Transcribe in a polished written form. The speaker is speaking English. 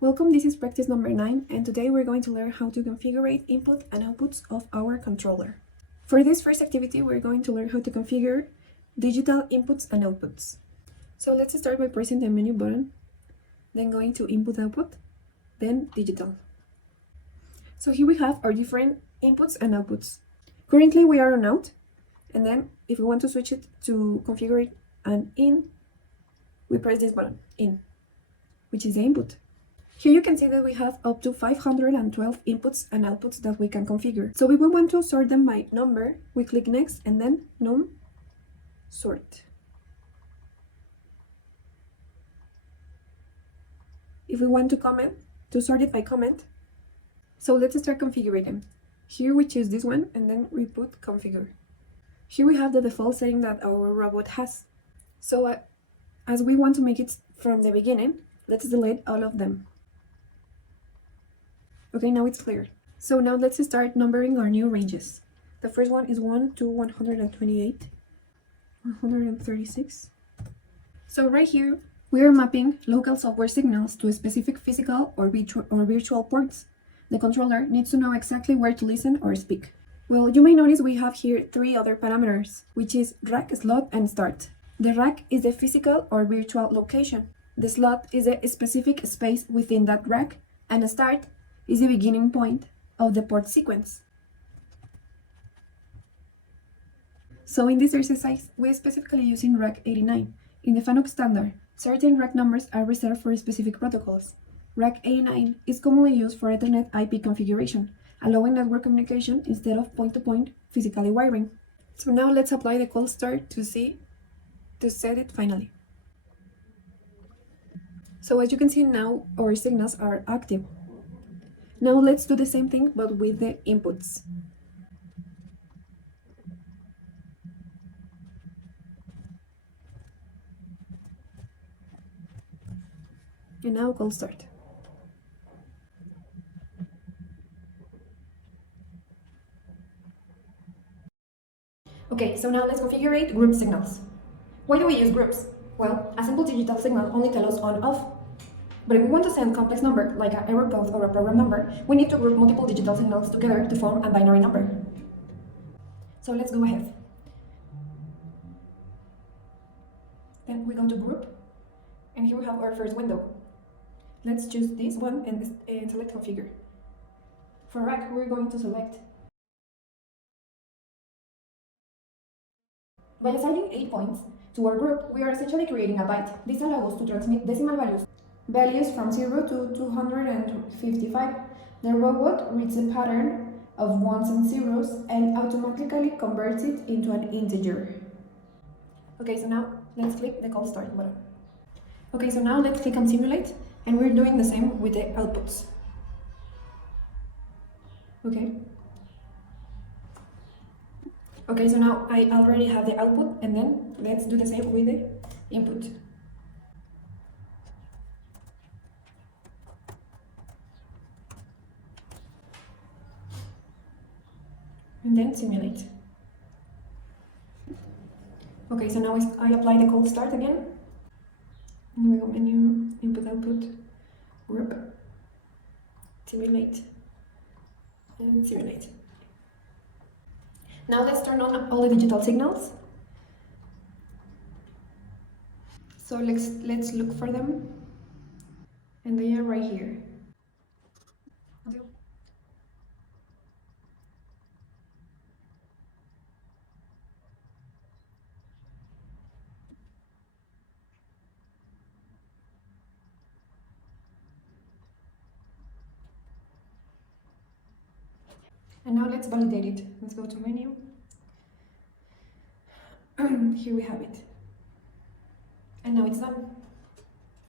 Welcome, this is practice number 9, and today we're going to learn how to configure input and outputs of our controller. For this first activity, we're going to learn how to configure digital inputs and outputs. So let's start by pressing the menu button, then going to input output, then digital. So here we have our different inputs and outputs. Currently we are on out, and then if we want to switch it to configure it and in, we press this button, in, which is the input. Here you can see that we have up to 512 inputs and outputs that we can configure. So if we want to sort them by number, we click next and then num sort. If we want to sort it by comment, so let's start configuring them. Here we choose this one and then we put configure. Here we have the default setting that our robot has. So as we want to make it from the beginning, let's delete all of them. Okay, now it's clear. So now let's start numbering our new ranges. The first one is 1 to 128, 136. So right here, we are mapping local software signals to a specific physical or virtual ports. The controller needs to know exactly where to listen or speak. Well, you may notice we have here 3 other parameters, which is rack, slot, and start. The rack is the physical or virtual location. The slot is a specific space within that rack, and a start is the beginning point of the port sequence. So in this exercise, we are specifically using rack 89. In the FANUC standard, certain rack numbers are reserved for specific protocols. Rack 89 is commonly used for Ethernet IP configuration, allowing network communication instead of point-to-point physically wiring. So now let's apply the cold start to set it finally. So as you can see now, our signals are active. Now let's do the same thing, but with the inputs. And now cold start. Okay, so now let's configure group signals. Why do we use groups? Well, a simple digital signal only tells us on/off. But if we want to send complex number, like an error code or a program number, we need to group multiple digital signals together to form a binary number. So let's go ahead. Then we go to group, and here we have our first window. Let's choose this one and select configure. For rack, we're going to select. By assigning 8 points to our group, we are essentially creating a byte. This allows us to transmit decimal values from 0 to 255. The robot reads a pattern of ones and zeros and automatically converts it into an integer. Okay, so now let's click the cold start button. Okay, so now let's click on simulate, and we're doing the same with the outputs. Okay, so now I already have the output, and then let's do the same with the input. And then simulate. Okay, so now I apply the cold start again. And we go menu, input, output, group, simulate, and simulate. Now let's turn on all the digital signals. So let's look for them. And they are right here. And now let's validate it. Let's go to menu. Here we have it. And now it's done.